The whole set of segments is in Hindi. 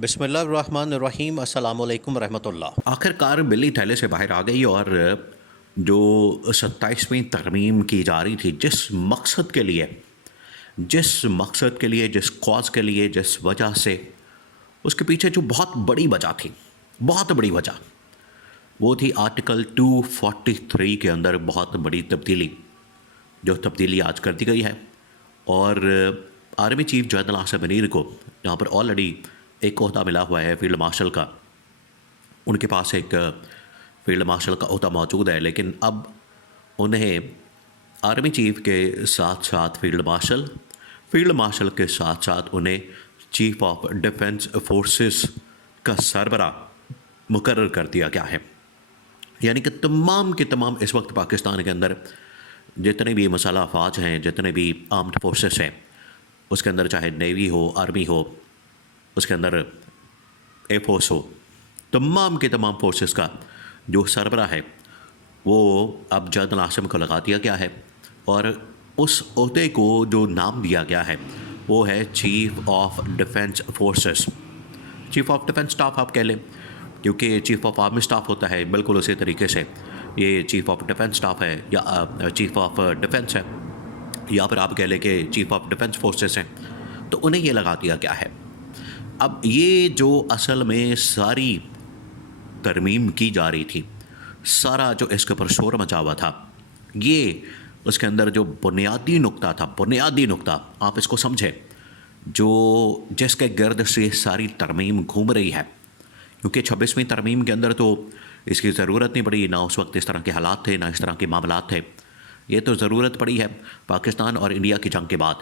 बिस्मिल्लाहिर्रहमानिर्रहीम अस्सलामुअलैकुम रहमतुल्लाह। आखिरकार बिल्ली थैले से बाहर आ गई और जो 27वीं तरमीम की जा रही थी, जिस मकसद के लिए, जिस कॉज़ के लिए, जिस वजह से, उसके पीछे जो बहुत बड़ी वजह थी, बहुत बड़ी वजह, वो थी आर्टिकल 243 के अंदर बहुत बड़ी तब्दीली, जो तब्दीली आज कर दी गई है। और army chief general Asim Munir को जहाँ पर ऑलरेडी एक ओहदा मिला हुआ है फील्ड मार्शल का, उनके पास एक फील्ड मार्शल का ओहदा मौजूद है, लेकिन अब उन्हें आर्मी चीफ के साथ साथ फील्ड मार्शल के साथ साथ उन्हें चीफ ऑफ डिफेंस फोर्सेस का सरबरा मुकर्रर कर दिया गया है। यानी कि तमाम के तमाम इस वक्त पाकिस्तान के अंदर जितने भी मसाला अफवाज हैं, जितने भी आर्म्ड फोर्सेस हैं, उसके अंदर चाहे नेवी हो, आर्मी हो, उसके अंदर एयरफोर्स हो, तमाम के तमाम फोर्सेस का जो सरबरा है वो अब जनरल आसिम को लगा दिया गया है। और उस ओहदे को जो नाम दिया गया है वो है chief of defence forces, chief of defence staff आप कह लें, क्योंकि चीफ ऑफ आर्मी स्टाफ होता है बिल्कुल उसी तरीके से ये चीफ ऑफ डिफेंस स्टाफ है या चीफ ऑफ डिफेंस है, या फिर आप कह लें कि चीफ ऑफ डिफेंस फोर्सेस हैं, तो उन्हें ये लगा दिया गया है। अब ये जो असल में सारी तरमीम की जा रही थी, सारा जो इसके ऊपर शोर मचा हुआ था, ये उसके अंदर जो बुनियादी नुक्ता आप इसको समझें, जो जिसके गर्द से सारी तरमीम घूम रही है, क्योंकि 26वीं तरमीम के अंदर तो इसकी ज़रूरत नहीं पड़ी, ना उस वक्त इस तरह के हालात थे, ना इस तरह के मामलात थे। ये तो ज़रूरत पड़ी है पाकिस्तान और इंडिया की जंग के बाद,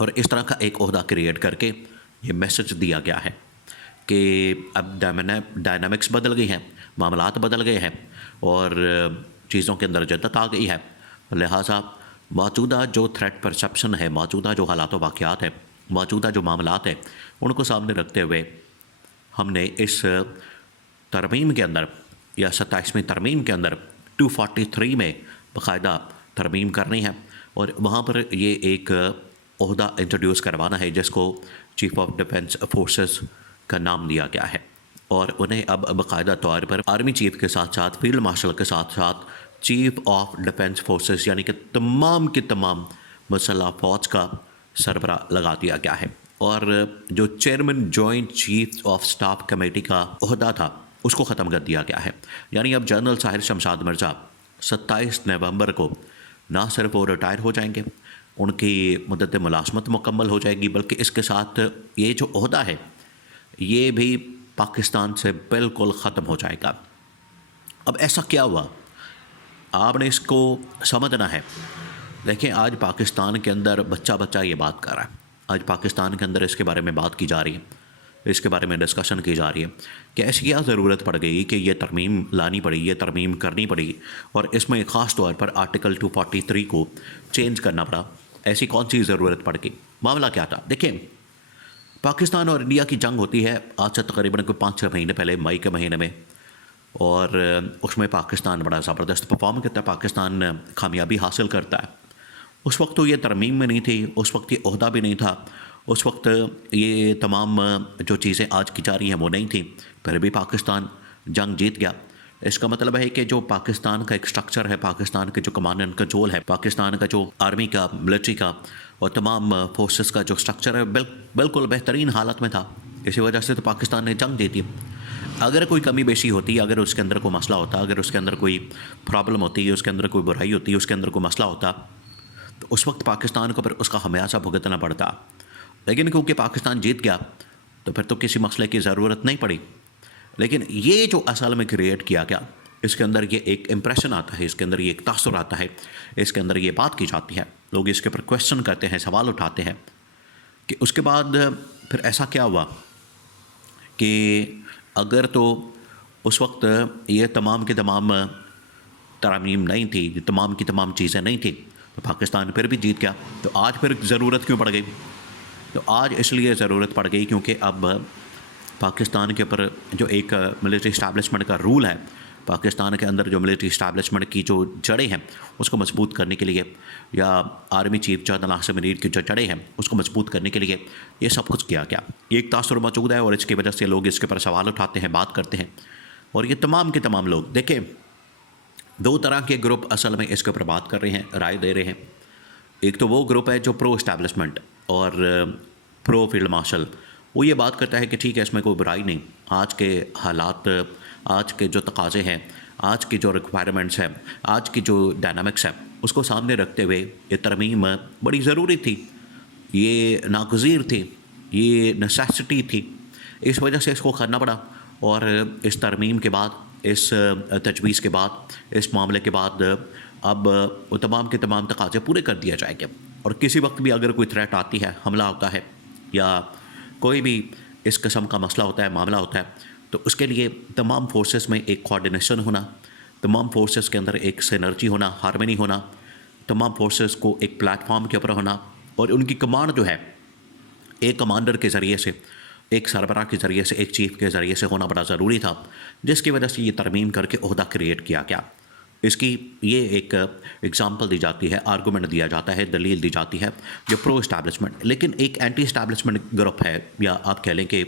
और इस तरह का एक ओहदा क्रिएट करके ये मैसेज दिया गया है कि अब डायनामिक्स बदल गई हैं, मामलात बदल गए हैं और चीज़ों के अंदर जद्दत आ गई है। लिहाजा मौजूदा जो थ्रेट परसेप्शन है, मौजूदा जो हालात व वाक़यात है, मौजूदा जो मामलात हैं, उनको सामने रखते हुए हमने इस तरमीम के अंदर या 27वीं तरमीम के अंदर 243 में बाकायदा तरमीम करनी है और वहाँ पर ये एक ओहदा इंट्रोड्यूस करवाना है जिसको चीफ ऑफ डिफेंस फोर्सेस का नाम दिया गया है। और उन्हें अब बाकायदा तौर पर आर्मी चीफ के साथ साथ फील्ड मार्शल के साथ साथ चीफ ऑफ डिफेंस फोर्सेस यानी कि तमाम की तमाम मसल्ह फ़ौज का सरबरा लगा दिया गया है। और जो chairman joint chief of staff committee का ओहदा था उसको ख़त्म कर दिया गया है। यानी अब जनरल साहिर शमशाद मिर्ज़ा 27 नवंबर को ना सिर्फ वो रिटायर हो जाएंगे, उनकी मुद्दत मुलाजमत मुकम्मल हो जाएगी, बल्कि इसके साथ ये जो ओहदा है ये भी पाकिस्तान से बिल्कुल ख़त्म हो जाएगा। अब ऐसा क्या हुआ, आपने इसको समझना है। देखें, आज पाकिस्तान के अंदर बच्चा ये बात कर रहा है, आज पाकिस्तान के अंदर इसके बारे में बात की जा रही है, इसके बारे में डिस्कशन की जा रही है कि ऐसी क्या ज़रूरत पड़ गई कि ये तरमीम लानी पड़ी, ये तरमीम करनी पड़ी और इसमें ख़ास तौर पर आर्टिकल 243 को चेंज करना पड़ा। ऐसी कौन सी ज़रूरत पड़ गई, मामला क्या था? देखें, पाकिस्तान और इंडिया की जंग होती है आज से तकरीबन कोई 5-6 महीने पहले, मई के महीने में, और उसमें पाकिस्तान बड़ा ज़बरदस्त परफॉर्म करता है, पाकिस्तान कामयाबी हासिल करता है। उस वक्त तो ये तरमीम में नहीं थी, उस वक्त ये ओहदा भी नहीं था, उस वक्त ये तमाम जो चीज़ें आज की जा रही हैं वो नहीं थी, फिर भी पाकिस्तान जंग जीत गया। इसका मतलब है कि जो पाकिस्तान का एक स्ट्रक्चर है, पाकिस्तान के जो कमांड एंड कंट्रोल है, पाकिस्तान का जो आर्मी का, मिलिट्री का और तमाम फोर्सेस का जो स्ट्रक्चर है बिल्कुल बेहतरीन हालत में था। इसी वजह से तो पाकिस्तान ने जंग जीती। अगर कोई कमी बेशी होती, अगर उसके अंदर कोई मसला होता, अगर उसके अंदर कोई प्रॉब्लम होती, उसके अंदर कोई बुराई होती, उसके अंदर कोई मसला होता, तो उस वक्त पाकिस्तान को फिर उसका खमियाजा भुगतना पड़ता। लेकिन क्योंकि पाकिस्तान जीत गया तो फिर तो किसी मसले की ज़रूरत नहीं पड़ी। लेकिन ये जो असल में क्रिएट किया गया, इसके अंदर ये एक इम्प्रेशन आता है, इसके अंदर ये एक तासुर आता है, इसके अंदर ये बात की जाती है, लोग इसके ऊपर क्वेश्चन करते हैं, सवाल उठाते हैं कि उसके बाद फिर ऐसा क्या हुआ कि अगर तो उस वक्त ये तमाम के तमाम तरमीम नहीं थी, तमाम की तमाम चीज़ें नहीं थी, तो पाकिस्तान फिर भी जीत गया, तो आज फिर ज़रूरत क्यों पड़ गई? तो आज इसलिए ज़रूरत पड़ गई क्योंकि अब पाकिस्तान के ऊपर जो एक मिलिट्री इस्टेब्लिशमेंट का रूल है पाकिस्तान के अंदर जो मिलिट्री इस्टेब्लिशमेंट की जो जड़ें हैं उसको मजबूत करने के लिए, या army chief general Asim Munir की जो जड़ें हैं उसको मजबूत करने के लिए ये सब कुछ किया गया। ये एक तासुर मौजूद है और इसकी वजह से लोग इसके ऊपर सवाल उठाते हैं, बात करते हैं। और ये तमाम के तमाम लोग देखें, दो तरह के ग्रुप असल में इसके ऊपर बात कर रहे हैं, राय दे रहे हैं। एक तो वो ग्रुप है जो प्रो इस्टेब्लिशमेंट और प्रो फील्ड मार्शल, वो ये बात करता है कि ठीक है, इसमें कोई बुराई नहीं, आज के हालात, आज के जो तकाज़े हैं, आज की जो रिक्वायरमेंट्स हैं, आज की जो डायनामिक्स है, उसको सामने रखते हुए ये तरमीम बड़ी ज़रूरी थी, ये नागज़ीर थी, ये नेसेसिटी थी, इस वजह से इसको करना पड़ा। और इस तरमीम के बाद, इस तजवीज़ के बाद, इस मामले के बाद अब वो तमाम के तमाम तकाज़े पूरे कर दिया जाएंगे। और किसी वक्त भी अगर कोई थ्रेट आती है, हमला होता है या कोई भी इस किस्म का मसला होता है, मामला होता है, तो उसके लिए तमाम फोर्सेस में एक कोऑर्डिनेशन होना, तमाम फोर्सेस के अंदर एक सिनर्जी होना, हार्मनी होना, तमाम फोर्सेस को एक प्लेटफॉर्म के ऊपर होना, और उनकी कमांड जो है एक कमांडर के ज़रिए से, एक सरबराह के ज़रिए से, एक चीफ के ज़रिए से होना बड़ा ज़रूरी था, जिसकी वजह से ये तरमीम करके ओहदा क्रिएट किया गया। इसकी ये एक एग्जांपल दी जाती है, आर्गूमेंट दिया जाता है, दलील दी जाती है जो प्रो इस्टेब्लिशमेंट। लेकिन एक एंटी इस्टेब्लिशमेंट ग्रुप है, या आप कह लें कि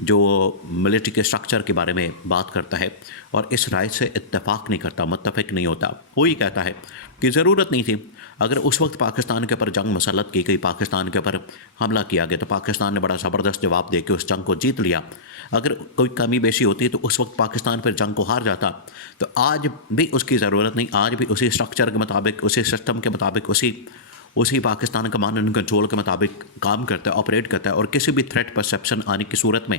जो मिलिट्री के स्ट्रक्चर के बारे में बात करता है और इस राय से इत्तेफाक नहीं करता, मुत्तफिक नहीं होता। वो ही कहता है कि ज़रूरत नहीं थी, अगर उस वक्त पाकिस्तान के ऊपर जंग मुसल्लत की गई, पाकिस्तान के ऊपर हमला किया गया, तो पाकिस्तान ने बड़ा ज़बरदस्त जवाब दे के उस जंग को जीत लिया। अगर कोई कमी बेशी होती तो उस वक्त पाकिस्तान फिर जंग को हार जाता। तो आज भी उसकी ज़रूरत नहीं, आज भी उसी स्ट्रक्चर के मुताबिक, उसी सिस्टम के मुताबिक, उसी पाकिस्तान कमांड एंड कंट्रोल के मुताबिक काम करता है, ऑपरेट करता है। और किसी भी थ्रेट परसेप्शन आने की सूरत में,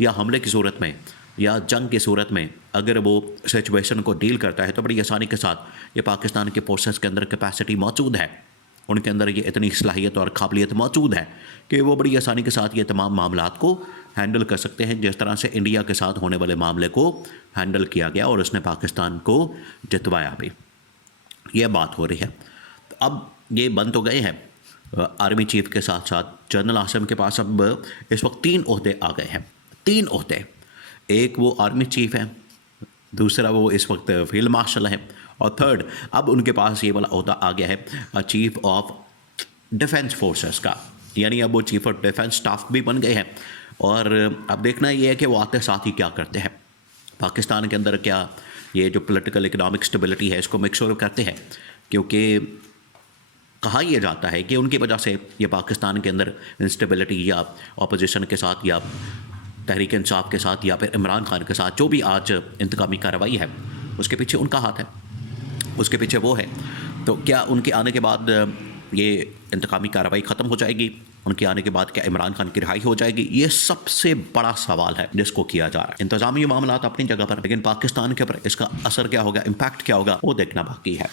या हमले की सूरत में, या जंग की सूरत में अगर वो सिचुएशन को डील करता है तो बड़ी आसानी के साथ ये पाकिस्तान के फोर्सेस के अंदर कैपेसिटी मौजूद है, उनके अंदर ये इतनी सलाहियत और काबिलियत मौजूद है कि वो बड़ी आसानी के साथ ये तमाम मामलात को हैंडल कर सकते हैं, जिस तरह से इंडिया के साथ होने वाले मामले को हैंडल किया गया और उसने पाकिस्तान को जितवाया भी। यह बात हो रही है। तो अब ये बन तो गए हैं आर्मी चीफ के साथ साथ जनरल आसिम के पास अब इस वक्त 3 ओहदे आ गए हैं, 3 ओहदे। एक वो आर्मी चीफ है, दूसरा वो इस वक्त फील्ड मार्शल है, और थर्ड अब उनके पास ये वाला ओहदा आ गया है चीफ ऑफ डिफेंस फोर्सेस का, यानी अब वो चीफ ऑफ डिफेंस स्टाफ भी बन गए हैं। और अब देखना ये है कि वो आते साथ ही क्या करते हैं, पाकिस्तान के अंदर क्या ये जो पॉलिटिकल इकोनॉमिक स्टेबिलिटी है इसको मेक श्योर करते हैं, क्योंकि कहा यह जाता है कि उनकी वजह से ये पाकिस्तान के अंदर इंस्टेबिलिटी, या अपोजिशन के साथ, या तहरीक इंसाफ के साथ, या फिर इमरान खान के साथ जो भी आज इंतकामी कार्रवाई है उसके पीछे उनका हाथ है, उसके पीछे वो है। तो क्या उनके आने के बाद ये इंतकामी कार्रवाई ख़त्म हो जाएगी? उनके आने के बाद क्या इमरान खान की रिहाई हो जाएगी? ये सबसे बड़ा सवाल है जिसको किया जा रहा है। इंतजामी मामला अपनी जगह पर, लेकिन पाकिस्तान के ऊपर इसका असर क्या होगा, इम्पैक्ट क्या होगा, वो देखना बाकी है।